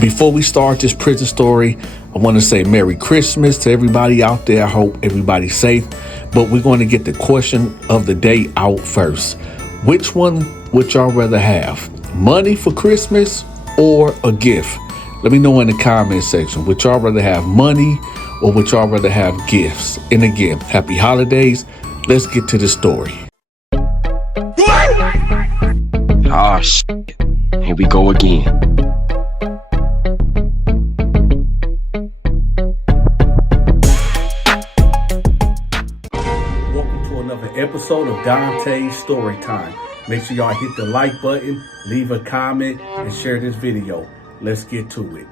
Before we start this prison story, I want to say Merry Christmas to everybody out there. I hope everybody's safe. But we're going to get the question of the day out first. Which one would y'all rather have? Money for Christmas or a gift? Let me know in the comment section. Would y'all rather have money or would y'all rather have gifts? And again, happy holidays. Let's get to the story. Ah, shit. Here we go again. Welcome to another episode of Donta's Story Time. Make sure y'all hit the like button, leave a comment, and share this video. Let's get to it.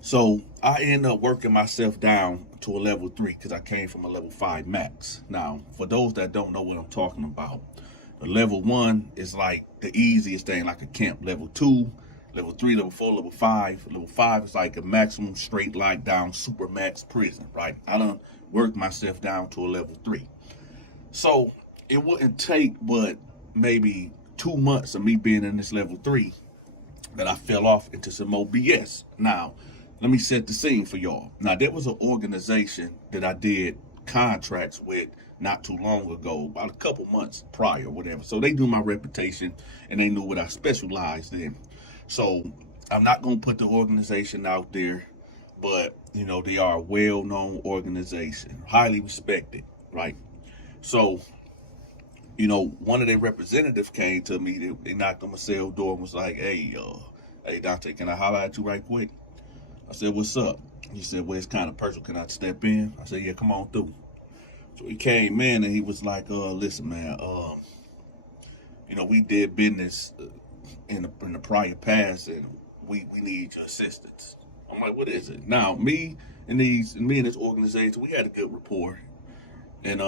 So I ended up working myself down to a level 3 because I came from a level 5 max. Now, for those that don't know what I'm talking about, the level 1 is like the easiest thing, like a camp. Level 2, level 3, level 4, level 5. Level 5 is like a maximum straight lockdown super max prison, right? I done worked myself down to a level 3. So it wouldn't take but maybe 2 months of me being in this level 3 that I fell off into some more BS. Now, let me set the scene for y'all. Now, there was an organization that I did contracts with not too long ago, about a couple months prior, whatever. So they knew my reputation and they knew what I specialized in. So I'm not going to put the organization out there, but, you know, they are a well-known organization, highly respected, right? So, you know, one of their representatives came to me. They knocked on my cell door and was like, hey, Donta, can I holler at you right quick? I said, what's up? He said, well, it's kind of personal. Can I step in? I said, yeah, come on through. So he came in and he was like, listen, man, you know, we did business in the prior past and we need your assistance. I'm like, what is it? Now, me and this organization, we had a good rapport. And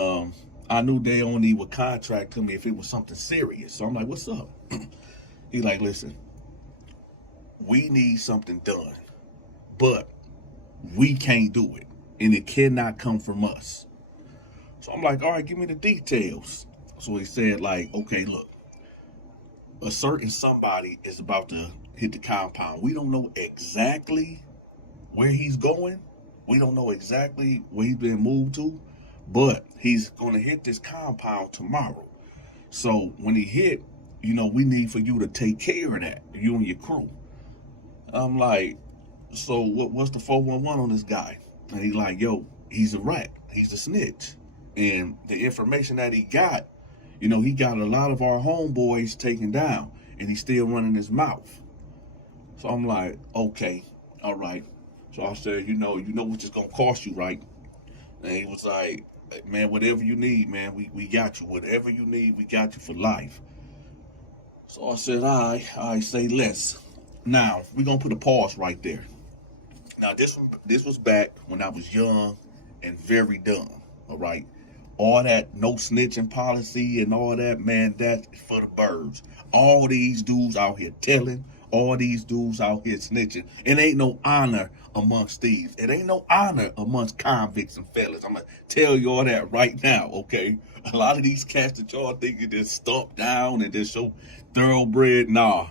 I knew they only would contract to me if it was something serious. So I'm like, what's up? He's like, listen, we need something done, but we can't do it. And it cannot come from us. So I'm like, all right, give me the details. So he said, like, okay, look, a certain somebody is about to hit the compound. We don't know exactly where he's going. We don't know exactly where he's been moved to, but he's going to hit this compound tomorrow. So when he hit, you know, we need for you to take care of that, you and your crew. I'm like, so what's the 411 on this guy? And he's like, yo, he's a rat. He's a snitch. And the information that he got, you know, he got a lot of our homeboys taken down and he's still running his mouth. So I'm like, okay, all right. So I said, you know what it's going to cost you, right? And he was like, man, whatever you need, man, we got you. Whatever you need, we got you for life. So I said, all right, say less. Now, we're going to put a pause right there. Now, this was back when I was young and very dumb, all right? All that no snitching policy and all that, man, that's for the birds. All these dudes out here telling, all these dudes out here snitching. It ain't no honor amongst thieves. It ain't no honor amongst convicts and felons. I'm going to tell you all that right now, okay? A lot of these cats that y'all think you just stomp down and just so thoroughbred, nah.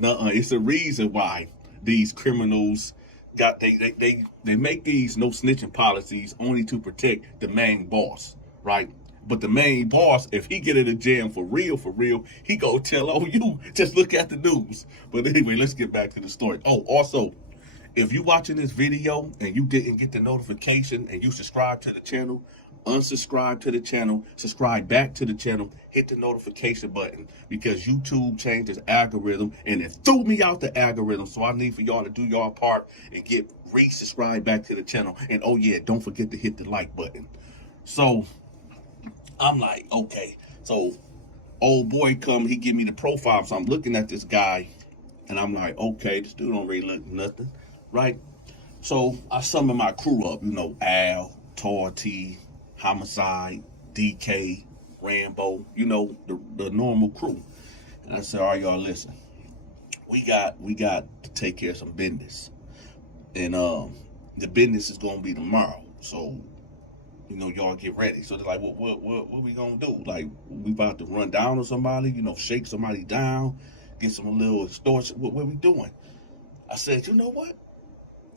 It's a reason why these criminals got they make these no snitching policies only to protect the main boss, right? But the main boss, if he get in a jam for real, he go tell on you. Just look at the news. But anyway, let's get back to the story. Oh, also, if you watching this video and you didn't get the notification and you subscribe to the channel, unsubscribe to the channel, subscribe back to the channel, hit the notification button because YouTube changed its algorithm and it threw me out the algorithm. So I need for y'all to do y'all part and get resubscribe back to the channel. And oh yeah, don't forget to hit the like button. So I'm like, okay. So old boy come, he give me the profile. So I'm looking at this guy and I'm like, okay, this dude don't really look nothing, right? So I summon my crew up, you know, Al, Tor T, Homicide, DK, Rambo, you know, the normal crew. And I said, all right, y'all, listen, we got to take care of some business. And the business is gonna be tomorrow. So, you know, y'all get ready. So they're like, what we gonna do? Like, we about to run down on somebody, you know, shake somebody down, get some little extortion. What we doing? I said, you know what?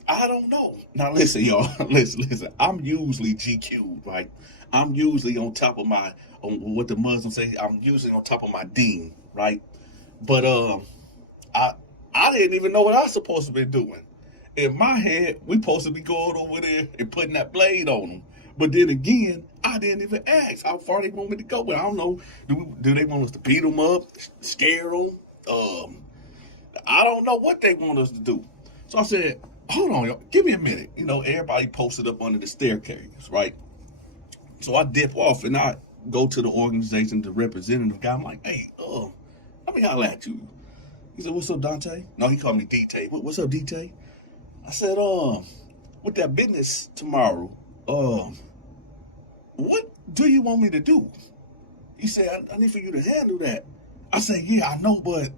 I don't know. Now listen, y'all. listen. I'm usually GQ'd, right? I'm usually on top of on what the Muslims say. I'm usually on top of my deen, right? But I didn't even know what I was supposed to be doing. In my head, we supposed to be going over there and putting that blade on them. But then again, I didn't even ask how far they want me to go. But I don't know. Do they want us to beat them up, scare them? I don't know what they want us to do. So I said, hold on, y'all, give me a minute. You know, everybody posted up under the staircase, right? So I dip off and I go to the organization, the representative guy. I'm like, hey, let me holler at you. He said, what's up, Donta? No, he called me DT. What's up, DT? I said, with that business tomorrow, what do you want me to do? He said, I need for you to handle that. I said, yeah, I know, but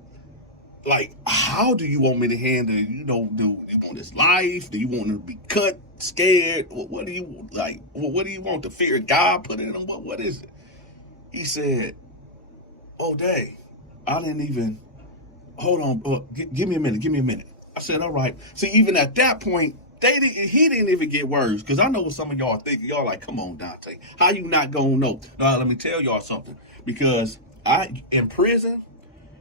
like, how do you want me to handle it? You know, do you want his life? Do you want him to be cut, scared? What do you like? What do you want? The fear of God put in him? What is it? He said, oh, dang, I didn't even, hold on, give me a minute. I said, all right. See, even at that point, he didn't even get words, because I know what some of y'all are thinking. Y'all like, come on, Donta, how you not gonna know? Now, let me tell y'all something, because in prison,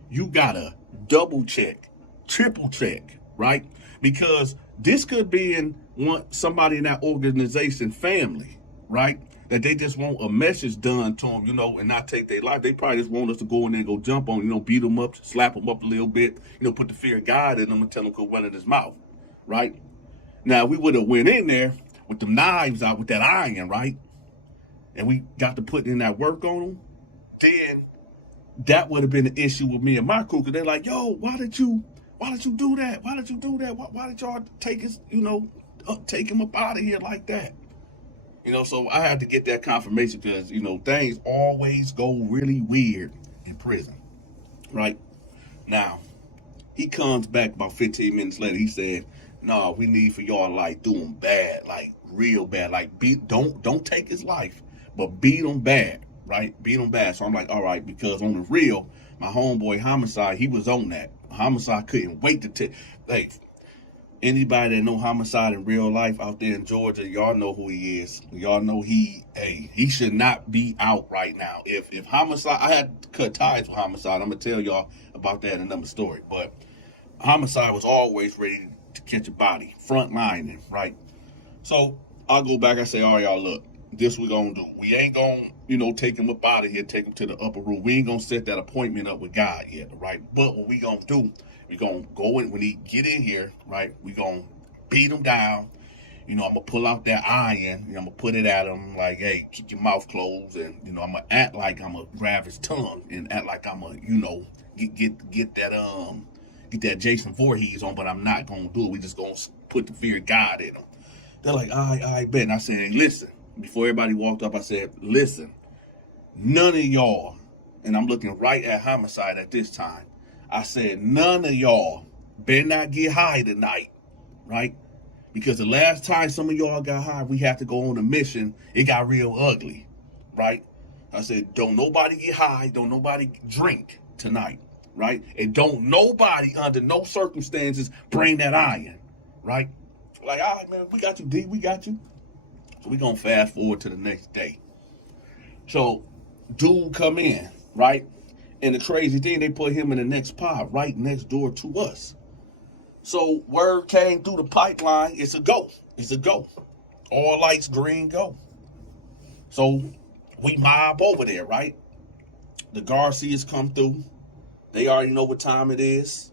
you gotta double check, triple check, right? Because this could be somebody in that organization family, right? That they just want a message done to them, you know, and not take their life. They probably just want us to go in there and go jump on, you know, beat them up, slap them up a little bit, you know, put the fear of God in them and tell them to go run in his mouth, right? Now, we would have went in there with the knives out, with that iron, right? And we got to put in that work on them. Then that would have been an issue with me and my crew, because they're like, yo, why did you do that? Why did you do that? Why did y'all take us, you know, take him up out of here like that? You know, so I had to get that confirmation, because, you know, things always go really weird in prison, right? Now, he comes back about 15 minutes later. He said, nah, we need for y'all, like, do him bad, like, real bad. Like, don't take his life, but beat him bad, right? Beat him bad. So I'm like, all right, because on the real, my homeboy Homicide, he was on that. Homicide couldn't wait to take, hey, anybody that know Homicide in real life out there in Georgia, y'all know who he is. Y'all know he should not be out right now. If Homicide, I had to cut ties with Homicide. I'm gonna tell y'all about that in another story. But Homicide was always ready to catch a body, front lining, right? So I'll go back. I say, all right, y'all, look, this we gonna do. We ain't gonna, you know, take him up out of here, take him to the upper room. We ain't gonna set that appointment up with God yet, right? But what we gonna do, we gonna go in, when he get in here, right, we gonna beat him down. You know, I'm gonna pull out that iron, you know, I'm gonna put it at him like, hey, keep your mouth closed. And, you know, I'm gonna act like I'm gonna grab his tongue and act like I'm gonna, you know, get that Jason Voorhees on, but I'm not gonna do it. We just gonna put the fear of God in him. They're like, all right, bet. And I said, listen, before everybody walked up, I said, listen, none of y'all, and I'm looking right at Homicide at this time, I said, none of y'all better not get high tonight, right? Because the last time some of y'all got high, we had to go on a mission. It got real ugly, right? I said, don't nobody get high. Don't nobody drink tonight, right? And don't nobody, under no circumstances, bring that iron, right? Like, all right, man, we got you, D. We got you. So we going to fast forward to the next day. So dude come in, right? And the crazy thing, they put him in the next pod right next door to us. So word came through the pipeline, it's a go. It's a go. All lights green, go. So we mob over there, right? The Garcias come through. They already know what time it is.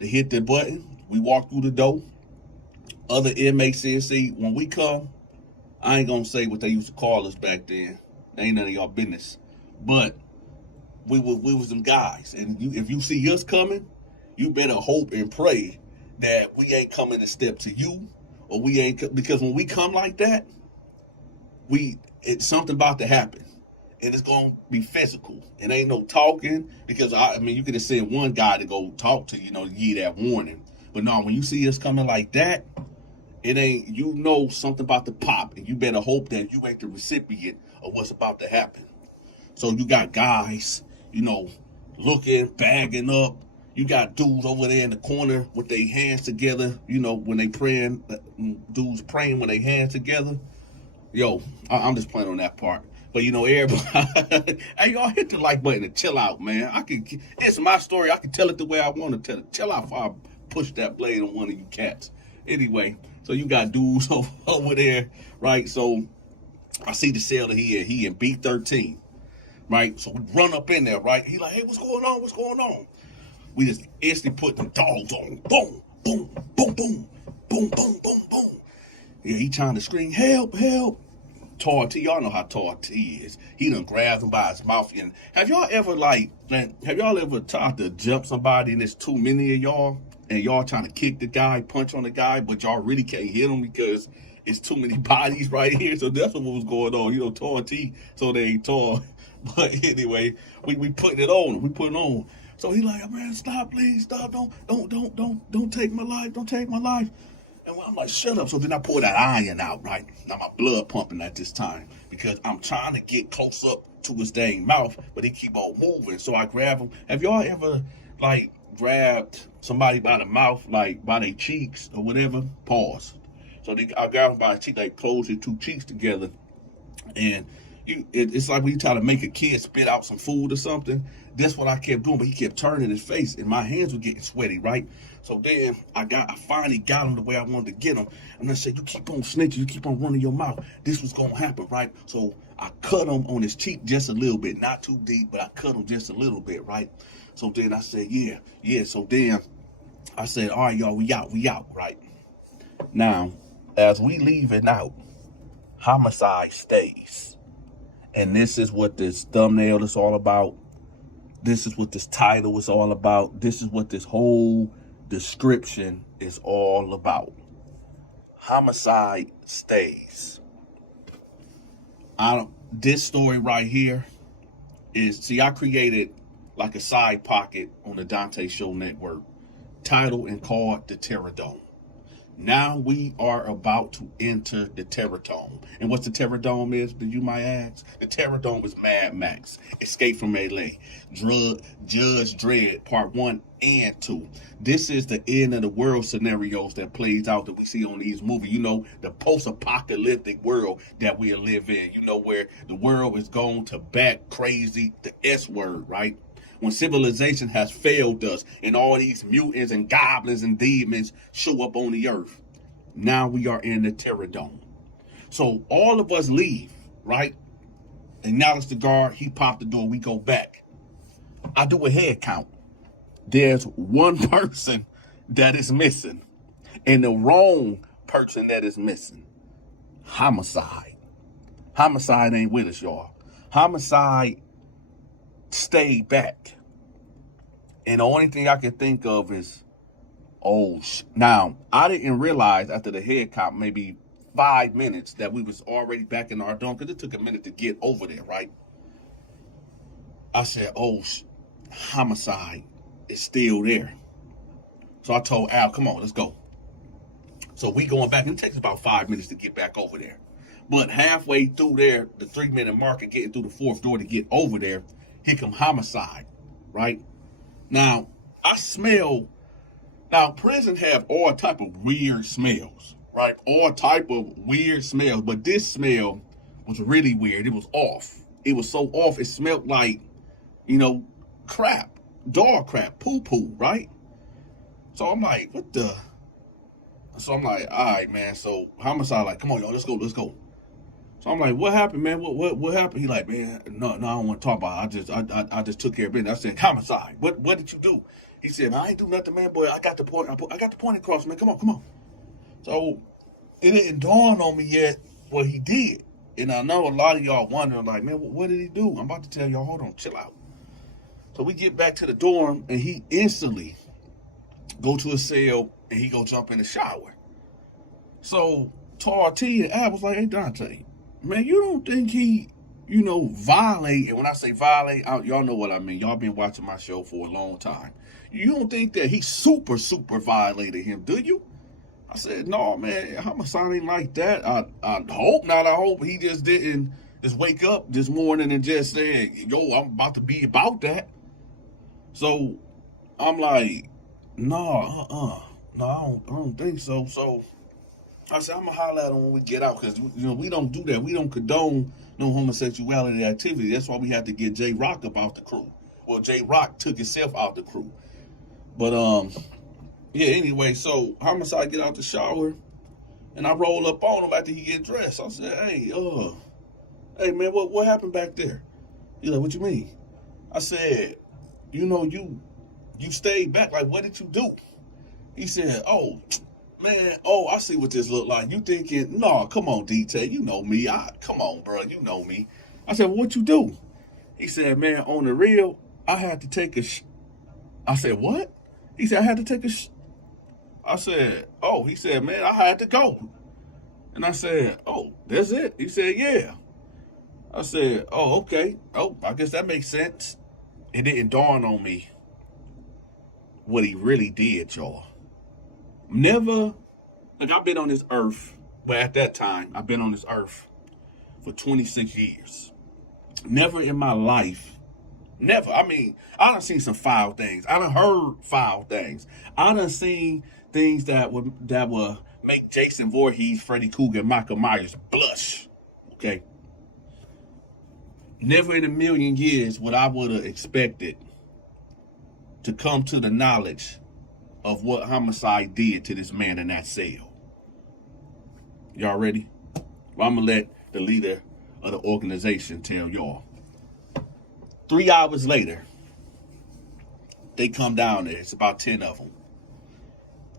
They hit the button. We walk through the door. Other inmates in, see, when we come, I ain't gonna say what they used to call us back then. Ain't none of y'all business. But we was them guys. And if you see us coming, you better hope and pray that we ain't coming to step to you, or we ain't, because when we come like that, it's something about to happen. And it's gonna be physical. It ain't no talking, because I mean, you could have sent one guy to go talk to you, you know, to give you that warning. But no, when you see us coming like that, it ain't, you know, something about to pop, and you better hope that you ain't the recipient of what's about to happen. So you got guys, you know, looking, bagging up, You got dudes over there in the corner with their hands together. You know, when they praying, dudes praying with their hands together. Yo, I'm just playing on that part. But you know, everybody, hey, y'all hit the like button and chill out, man. It's my story. I can tell it the way I want to tell it. Chill out before I push that blade on one of you cats. Anyway, so you got dudes over there, right? So I see the cell that he in B13, right? So we run up in there, right? He like, hey, what's going on? What's going on? We just instantly put the dogs on. Boom, boom, boom, boom, boom, boom, boom, boom. Yeah, he trying to scream, help, help. Tall T, y'all know how Tall T is. He done grabs him by his mouth. And have y'all ever tried to jump somebody and there's too many of y'all and y'all trying to kick the guy, punch on the guy, but y'all really can't hit him because it's too many bodies right here? So that's what was going on. You know, Tall T, so they ain't tall. But anyway, we putting it on. We putting on. So he like, man, stop, please, stop. Don't take my life. Don't take my life. And I'm like, shut up. So then I pull that iron out, right? Now my blood pumping at this time because I'm trying to get close up to his dang mouth, but he keep on moving. So I grab him. Have y'all ever like grabbed somebody by the mouth, like by their cheeks or whatever? Pause. So I grab him by his cheek, like close his two cheeks together. And it's like when you try to make a kid spit out some food or something. That's what I kept doing, but he kept turning his face and my hands were getting sweaty, right? So then I finally got him the way I wanted to get him. And I said, you keep on snitching, you keep on running your mouth. This was gonna happen, right? So I cut him on his cheek just a little bit, not too deep, but I cut him just a little bit, right? So then I said, yeah. So then I said, all right, y'all, we out, right? Now, as we leaving out, homicide stays. And this is what this thumbnail is all about. This is what this title is all about. This is what this whole description is all about. Homicide stays. This story right here I created like a side pocket on the Donta Show Network, titled and called The Terror Dome. Now we are about to enter the Terror Dome. And what's the Terror Dome is, you might ask? The Terror Dome is Mad Max, Escape from LA, Judge Dredd, Part 1 and 2. This is the end of the world scenarios that plays out that we see on these movies. You know, the post-apocalyptic world that we live in. You know, where the world is going to bat crazy, the S word, right? When civilization has failed us and all these mutants and goblins and demons show up on the earth. Now we are in the Terror Dome. So all of us leave, right? Acknowledge the guard. He popped the door. We go back. I do a head count. There's one person that is missing and the wrong person that is missing. Homicide. Homicide ain't with us, y'all. Homicide stayed back. And the only thing I can think of is, now, I didn't realize after the head count, maybe 5 minutes, that we was already back in our dome, because it took a minute to get over there, right? I said, homicide is still there. So I told Al, come on, let's go. So we going back, and it takes about 5 minutes to get back over there. But halfway through there, the 3-minute mark, and getting through the fourth door to get over there, here come homicide, right? Now, I smell, prison have all type of weird smells, right? All type of weird smells, but this smell was really weird. It was off. It was so off, it smelled like, crap, dog crap, poo-poo, right? So I'm like, So I'm like, all right, man. So homicide like, come on, y'all, let's go. So I'm like, what happened, man? What happened? He like, man, no, I don't want to talk about it. I just took care of business. I said, homicide. What did you do? He said, I ain't do nothing, man, boy. I got the point. I got the point across, man. Come on. So it didn't dawn on me yet what he did. And I know a lot of y'all wondering, like, man, what did he do? I'm about to tell y'all, hold on, chill out. So we get back to the dorm, and he instantly go to a cell, and he go jump in the shower. So Tall T and I was like, hey, Donta, man, you don't think he, violate, and when I say violate, y'all know what I mean. Y'all been watching my show for a long time. You don't think that he super violated him, do you? I said, no, man, homicide ain't like that. I hope not. I hope he just didn't just wake up this morning and just said, yo, I'm about to be about that. So I'm like, no, no, I don't think so. So I said, I'm gonna holler at him when we get out, because we don't do that. We don't condone no homosexuality activity. That's why we had to get J Rock up out the crew. Well, J Rock took himself out the crew. But yeah. Anyway, so homicide get out the shower, and I roll up on him after he get dressed. I said, hey man, what happened back there? He's like, what you mean? I said, you stayed back. Like, what did you do? He said, oh, man, I see what this look like. You thinking, no, come on, DT, you know me. Come on, bro, you know me. I said, well, what you do? He said, man, on the real, I had to take a I said, what? He said, I had to take a I said, oh, he said, man, I had to go. And I said, oh, that's it? He said, yeah. I said, oh, okay. Oh, I guess that makes sense. It didn't dawn on me what he really did, y'all. Never, like, I've been on this earth, well, at that time, I've been on this earth for 26 years. Never in my life, never. I mean, I done seen some foul things. I done heard foul things. I done seen things that would make Jason Voorhees, Freddy Krueger, and Michael Myers blush. Okay. Never in a million years would I would have expected to come to the knowledge of what homicide did to this man in that cell. Y'all ready? Well, I'm gonna let the leader of the organization tell y'all. 3 hours later, they come down there. It's about 10 of them.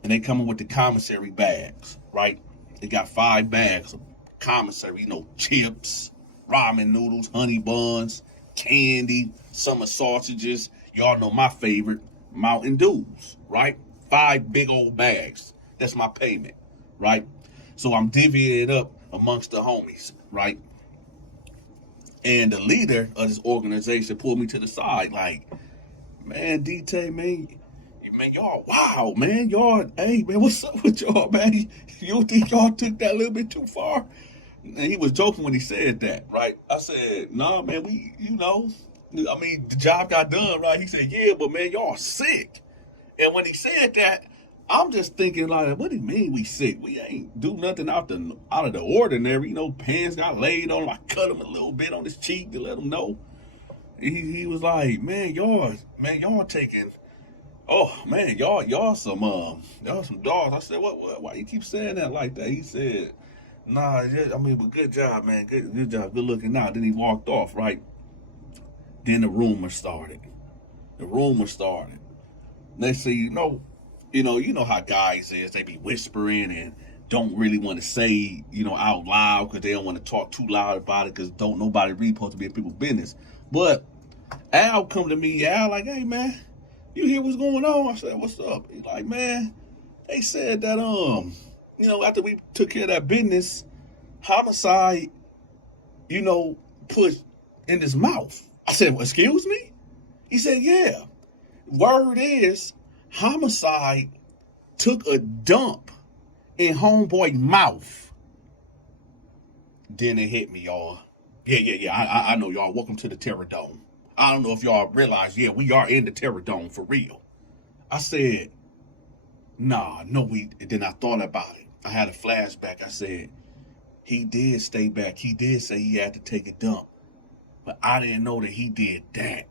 And they come in with the commissary bags, right? They got 5 bags of commissary, chips, ramen noodles, honey buns, candy, summer sausages. Y'all know my favorite, Mountain Dews, right? 5 big old bags. That's my payment, right? So I'm divvying it up amongst the homies, right? And the leader of this organization pulled me to the side, like, man, DT, man, y'all, wow, man, y'all, hey, man, what's up with y'all, man? You don't think y'all took that a little bit too far? And he was joking when he said that, right? I said, nah, man, the job got done, right? He said, yeah, but man, y'all sick. And when he said that, I'm just thinking, like, what do you mean we sick? We ain't do nothing out of the ordinary. Pants got laid on him. I cut him a little bit on his cheek to let him know. He was like, man, y'all taking, oh man, y'all some dogs. I said, what? Why you keep saying that like that? He said, nah, but good job, man. Good job. Good looking out. Then he walked off, right? Then the rumor started. They say, you know how guys is. They be whispering and don't really want to say, out loud, because they don't want to talk too loud about it, because don't nobody really supposed to be in people's business. But Al come to me, like, hey man, you hear what's going on? I said, what's up? He's like, man, they said that after we took care of that business, homicide, put in his mouth. I said, well, excuse me? He said, yeah. Word is, homicide took a dump in homeboy's mouth. Then it hit me, y'all. Yeah. I know, y'all. Welcome to the Terror Dome. I don't know if y'all realize, we are in the Terror Dome for real. I said, nah, no, then I thought about it. I had a flashback. I said, he did stay back. He did say he had to take a dump. But I didn't know that he did that.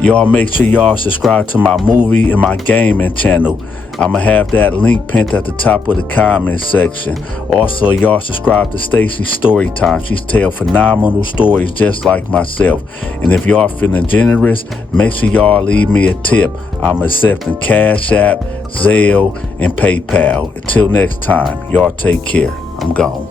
Y'all make sure y'all subscribe to my movie and my gaming channel. I'ma have that link pinned at the top of the comment section. Also, y'all subscribe to Stacy's Storytime. She's tell phenomenal stories just like myself. And if y'all feeling generous, make sure y'all leave me a tip. I'm accepting Cash App, Zelle, and PayPal. Until next time, y'all take care. I'm gone.